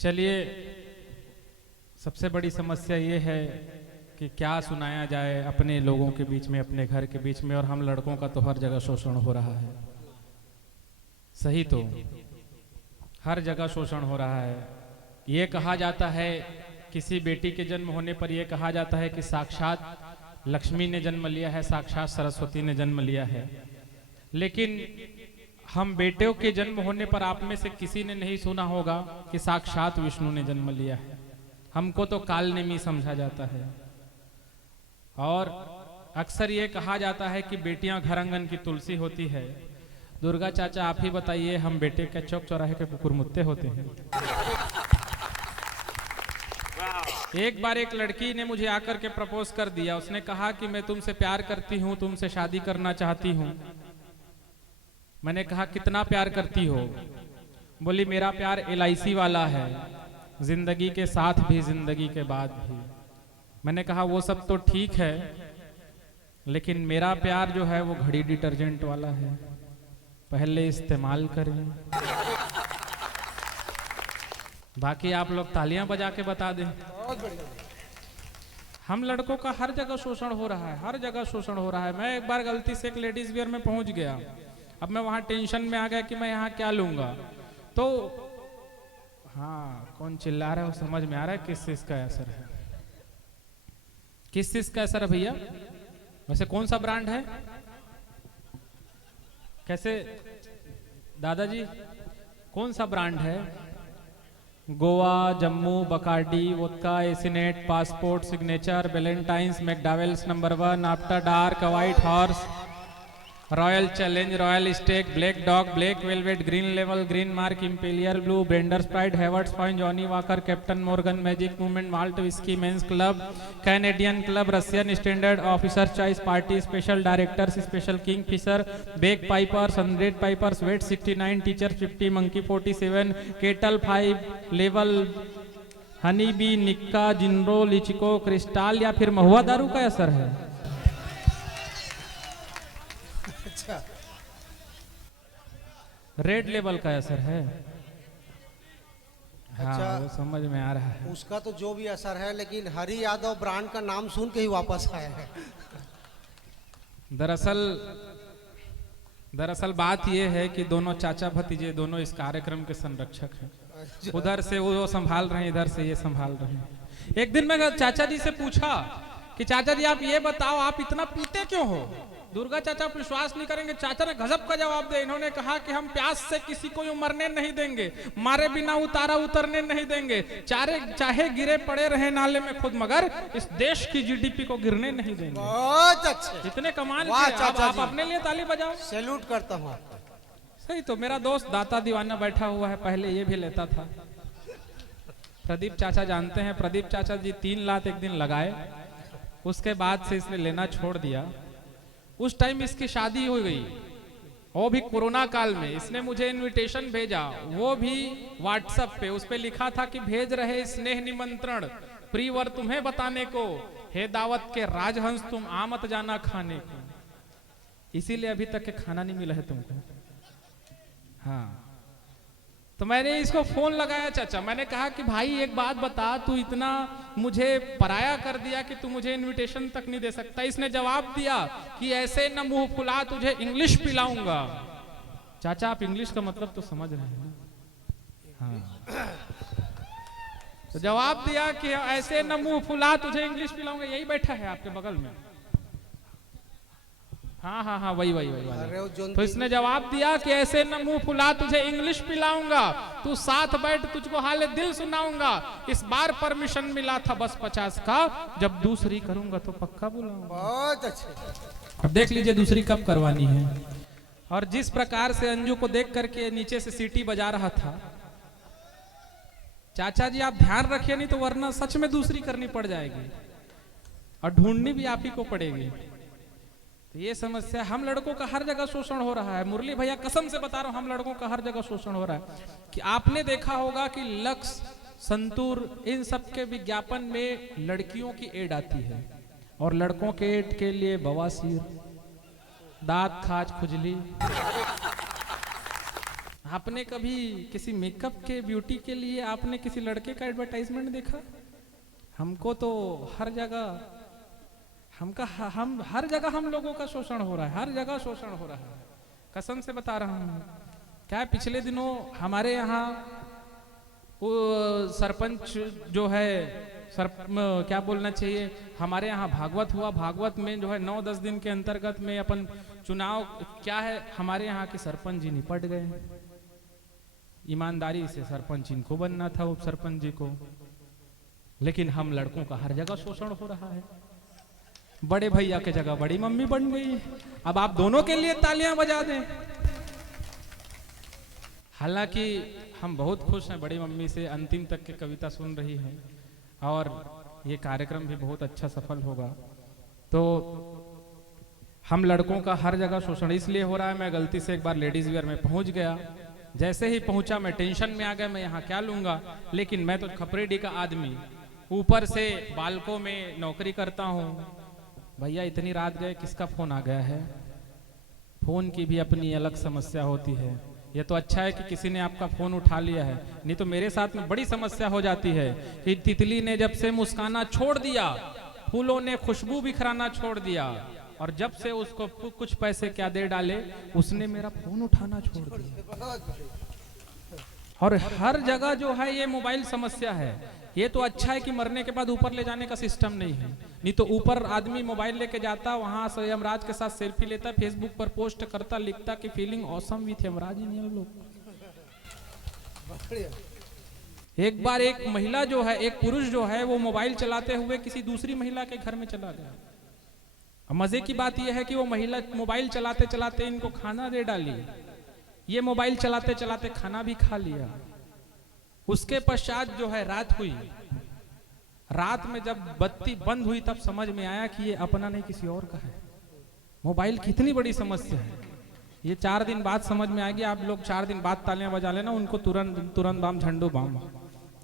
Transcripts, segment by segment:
चलिए, सबसे बड़ी समस्या ये है कि क्या सुनाया जाए अपने लोगों के बीच में, अपने घर के बीच में। और हम लड़कों का तो हर जगह शोषण हो रहा है। सही तो हर जगह शोषण हो रहा है। ये कहा जाता है, किसी बेटी के जन्म होने पर यह कहा जाता है कि साक्षात लक्ष्मी ने जन्म लिया है, साक्षात सरस्वती ने जन्म लिया है। लेकिन हम बेटियों के जन्म होने पर आप में से किसी ने नहीं सुना होगा कि साक्षात विष्णु ने जन्म लिया है। हमको तो कालनेमी समझा जाता है। और अक्सर ये कहा जाता है कि बेटियां घर आंगन की तुलसी होती है। दुर्गा चाचा, आप ही बताइए, हम बेटे के चौक चौराहे के कुकुर मुत्ते होते हैं। एक बार एक लड़की ने मुझे आकर के प्रपोज कर दिया। उसने कहा कि मैं तुमसे प्यार करती हूं, तुमसे शादी करना चाहती हूं। मैंने कहा कितना प्यार करती हो? बोली मेरा प्यार LIC वाला है, जिंदगी के साथ भी जिंदगी के बाद भी। मैंने कहा वो सब तो ठीक है, लेकिन मेरा प्यार जो है वो घड़ी डिटर्जेंट वाला है, पहले इस्तेमाल करें। बाकी आप लोग तालियां बजा के बता दें। हम लड़कों का हर जगह शोषण हो रहा है, हर जगह शोषण हो रहा है। मैं एक बार गलती से एक लेडीज वियर में पहुंच गया। अब मैं वहां टेंशन में आ गया कि मैं यहाँ क्या लूंगा। तो हाँ, कौन चिल्ला रहा है वो समझ में आ रहा है किस चीज का असर है, किस चीज का असर है भैया। वैसे कौन सा ब्रांड है? कैसे दादाजी, कौन सा ब्रांड है? गोवा, जम्मू, बकार्डी, वोदका, एसिनेट, passport, signature, valentines, McDowell's number 1, after dark, white horse, royal challenge, royal stag, black dog, black velvet, green लेवल, green mark, imperial blue, blenders pride, Haywards point, Johnnie Walker, Captain Morgan, magic movement, malt whisky, men's club, Canadian club, Russian standard, officer choice, party special, directors special, king fisher, beck pipers, 100 pipers, vat 69, teacher 50, monkey 47, kettle 5 level, honey bee, निक्का, जिंरो, लिचिको, crystal या फिर महुआ दारू का असर है? Red level का असर है। हाँ, अच्छा, वो समझ में आ रहा है। उसका तो जो भी असर है, लेकिन हरि यादव ब्रांड का नाम सुन के ही वापस आया है। दरअसल बात यह है कि दोनों चाचा भतीजे दोनों इस कार्यक्रम के संरक्षक हैं। उधर से वो संभाल रहे हैं, इधर से ये संभाल रहे हैं। एक दिन मैं चाचा जी से पूछा कि चाचा जी आप ये बताओ, आप इतना पीते क्यों हो? दुर्गा चाचा आप विश्वास नहीं करेंगे, चाचा ने गजब का जवाब दिया। इन्होंने कहा कि हम प्यास से किसी को यूं मरने नहीं देंगे, मारे बिना उतारा उतरने नहीं देंगे, चाहे गिरे पड़े रहे नाले में खुद, मगर इस देश की GDP को गिरने नहीं देंगे। बहुत अच्छे, इतने कमाल वाह के। चाचा आप जी, अपने लिए ताली बजाओ। सैल्यूट करता हूँ आपको। सही तो मेरा दोस्त दाता दीवाना बैठा हुआ है, पहले ये भी लेता था। प्रदीप चाचा जानते हैं, प्रदीप चाचा जी 3 लात एक दिन लगाए, उसके बाद से इसने लेना छोड़ दिया। उस टाइम इसकी शादी हो गई, वो भी कोरोना काल में। इसने मुझे इनविटेशन भेजा, वो भी व्हाट्सएप पे। उस पे लिखा था कि भेज रहे स्नेह निमंत्रण प्रियवर तुम्हें बताने को, हे दावत के राजहंस तुम आमत जाना खाने को। इसीलिए अभी तक के खाना नहीं मिला है तुमको। हाँ, तो मैंने इसको फोन लगाया चाचा, मैंने कहा कि भाई एक बात बता, तू इतना मुझे पराया कर दिया कि तू मुझे इनविटेशन तक नहीं दे सकता। इसने जवाब दिया कि ऐसे न मुंह फुला, तुझे इंग्लिश पिलाऊंगा। चाचा आप इंग्लिश का मतलब तो समझ रहे हैं ना? हाँ, तो जवाब दिया कि ऐसे न मुंह फुला, तुझे इंग्लिश पिलाऊंगा। यही बैठा है आपके बगल में। हाँ हाँ हाँ, वही। तो इसने जवाब दिया कि ऐसे न मुंह फुला, तुझे इंग्लिश पिलाऊंगा, तू साथ बैठ, तुझको हाले दिल सुनाऊंगा। इस बार परमिशन मिला था बस 50 का, जब दूसरी करूंगा तो पक्का बुलाऊंगा। बहुत अच्छे। अब देख लीजिए दूसरी कब करवानी है। और जिस प्रकार से अंजू को देख करके नीचे से सीटी बजा रहा था, चाचा जी आप ध्यान रखिए, नहीं तो वरना सच में दूसरी करनी पड़ जाएगी और ढूंढनी भी आप ही को पड़ेगी। तो ये समस्या, हम लड़कों का हर जगह शोषण हो रहा है। मुरली भैया कसम से बता रहा हूं, हम लड़कों का हर जगह शोषण हो रहा है। कि आपने देखा होगा कि लक्स, संतूर, इन सब के विज्ञापन में लड़कियों की एड आती है, और लड़कों के एड के लिए बवासीर, दांत खाज, खुजली। आपने कभी किसी मेकअप के ब्यूटी के लिए आपने किसी लड़के का एडवर्टाइजमेंट देखा? हमको तो हर जगह हम हर जगह हम लोगों का शोषण हो रहा है, हर जगह शोषण हो रहा है, कसम से बता रहा हूँ। क्या पिछले दिनों हमारे यहाँ वो सरपंच जो है क्या बोलना चाहिए, हमारे यहाँ भागवत हुआ, भागवत में जो है 9-10 दिन के अंतर्गत में अपन चुनाव क्या है, हमारे यहाँ के सरपंच जी निपट गए। ईमानदारी से सरपंच इनको बनना था, उप सरपंच जी को, लेकिन हम लड़कों का हर जगह शोषण हो रहा है। बड़े भैया के जगह बड़ी मम्मी बन गई। अब आप दोनों के लिए तालियां बजा दें। हालांकि हम बहुत खुश हैं, बड़ी मम्मी से अंतिम तक की कविता सुन रही हैं और ये कार्यक्रम भी बहुत अच्छा सफल होगा। तो हम लड़कों का हर जगह शोषण इसलिए हो रहा है, मैं गलती से एक बार लेडीज वेयर में पहुंच गया, जैसे ही पहुंचा मैं टेंशन में आ गया, मैं यहाँ क्या लूंगा, लेकिन मैं तो खपरेडी का आदमी, ऊपर से बालकों में नौकरी करता हूँ। भैया इतनी रात गए, किसका फोन आ गया है? फोन की भी अपनी अलग समस्या होती है। ये तो अच्छा है कि किसी ने आपका फोन उठा लिया है, नहीं तो मेरे साथ में बड़ी समस्या हो जाती है कि तितली ने जब से मुस्काना छोड़ दिया, फूलों ने खुशबू बिखराना छोड़ दिया, और जब से उसको कुछ पैसे क्या दे डाले, उसने मेरा फोन उठाना छोड़ दिया। और हर जगह जो है ये मोबाइल समस्या है। ये तो अच्छा है कि मरने के बाद ऊपर ले जाने का सिस्टम नहीं है, नहीं तो ऊपर आदमी मोबाइल लेके जाता, वहां से यमराज के साथ सेल्फी लेता, फेसबुक पर पोस्ट करता, लिखता कि फीलिंग ऑसम विथ यमराज ही नहीं लोग। एक बार एक महिला जो है, एक पुरुष जो है, वो मोबाइल चलाते हुए किसी दूसरी महिला के घर में चला गया। मजे की बात यह है कि वो महिला मोबाइल चलाते चलाते इनको खाना दे डाली, ये मोबाइल चलाते चलाते खाना भी खा लिया। उसके पश्चात जो है रात हुई, रात में जब बत्ती बंद हुई तब समझ में आया कि ये अपना नहीं किसी और का है। मोबाइल कितनी बड़ी समस्या है, ये 4 दिन बाद समझ में आएगी। आप लोग 4 दिन बाद तालियां बजा लेना, उनको तुरंत बाम झंडू बाम,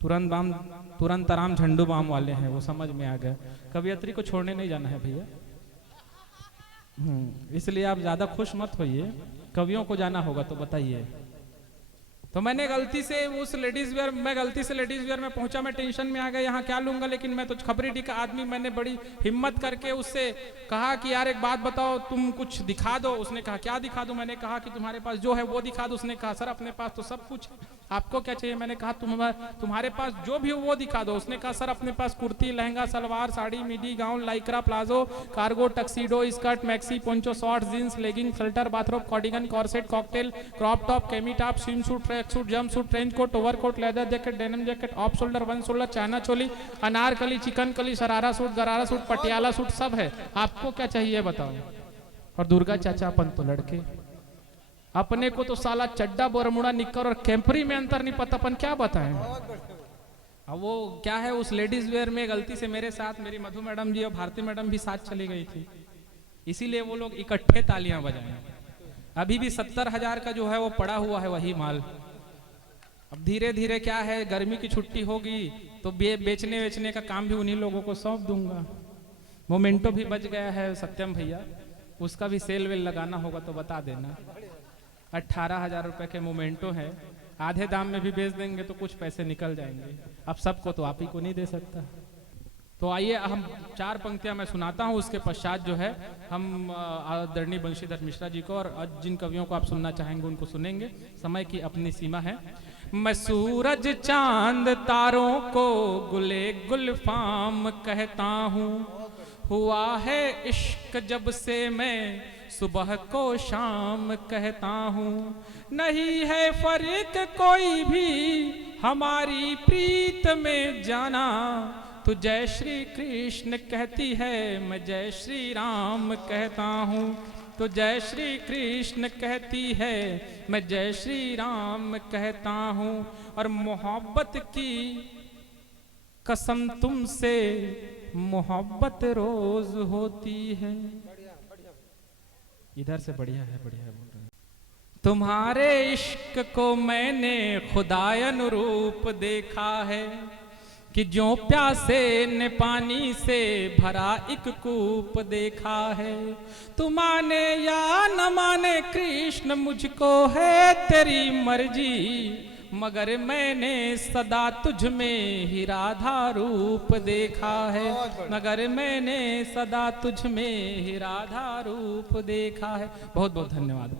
तुरंत आराम झंडू बाम वाले हैं, वो समझ में आ गए। कवियत्री को छोड़ने नहीं जाना है भैया, इसलिए आप ज्यादा खुश मत होइए, कवियों को जाना होगा तो बताइए। तो मैंने गलती से उस लेडीज वेयर में पहुंचा, मैं टेंशन में आ गया, यहाँ क्या लूंगा, लेकिन मैं तो खपरेडी का आदमी, मैंने बड़ी हिम्मत करके उससे कहा कि यार एक बात बताओ, तुम कुछ दिखा दो। उसने कहा क्या दिखा दो? मैंने कहा कि तुम्हारे पास जो है वो दिखा दो। उसने कहा सर अपने पास तो सब कुछ, आपको क्या चाहिए? मैंने कहा तुम्हारे पास जो भी हो वो दिखा दो। उसने कहा सर अपने पास kurti, lehenga, salwar, sari, midi, gown, lycra, palazzo, cargo, tuxedo, skirt, maxi, poncho, shorts, jeans, legging, filter, bathrobe, cardigan, corset, cocktail, crop top, cami top, swimsuit, tracksuit, jumpsuit, trench coat, overcoat, leather jacket, denim jacket, off shoulder, one shoulder, china choli, Anarkali, chikan kali, sharara suit, gharara suit, Patiala suit, सब है। आपको क्या चाहिए बताओ? और दुर्गा चाचा अपन तो लड़के, अपने को तो साला चड्डा, बरमुड़ा, निक्कर और कैंपरी में अंतर नहीं पता, अपन क्या बताएं। अब वो क्या है, उस लेडीज वेयर में गलती से मेरे साथ मेरी मधु मैडम जी और भारती मैडम भी साथ चली गई थी, इसीलिए वो लोग इकट्ठे तालियां बजाए। अभी भी 70,000 का जो है वो पड़ा हुआ है वही माल। अब धीरे धीरे क्या है, गर्मी की छुट्टी होगी तो बेचने वेचने का काम भी उन्हीं लोगों को सौंप दूंगा। मोमेंटो भी बच गया है सत्यम भैया, उसका भी सेल वेल लगाना होगा तो बता देना। 18,000 रुपए के मोमेंटो है, आधे दाम में भी बेच देंगे तो कुछ पैसे निकल जाएंगे। अब सबको तो आप ही को नहीं दे सकता। तो आइए हम 4 पंक्तियां मैं सुनाता हूं, उसके पश्चात जो है हम आदरणीय बंशीधर मिश्रा जी को और जिन कवियों को आप सुनना चाहेंगे उनको सुनेंगे। समय की अपनी सीमा है। मैं सूरज चांद तारों को गुले गुलफाम कहता हूँ, हुआ है इश्क जब से मैं सुबह को शाम कहता हूँ। नहीं है फर्क कोई भी हमारी प्रीत में जाना, तो जय श्री कृष्ण कहती है, मैं जय श्री राम कहता हूँ। तो जय श्री कृष्ण कहती है, मैं जय श्री राम कहता हूँ। और मोहब्बत की कसम तुमसे मोहब्बत रोज होती है। इधर से बढ़िया है, बढ़िया है, बोल रहे हैं। तुम्हारे इश्क को मैंने खुदायन रूप देखा है, कि जो प्यासे ने पानी से भरा एक कूप देखा है। तू माने या न माने कृष्ण मुझको है तेरी मर्जी, मगर मैंने सदा तुझ में ही राधा रूप देखा है, मगर मैंने सदा तुझ में ही राधा रूप देखा है। बहुत बहुत धन्यवाद।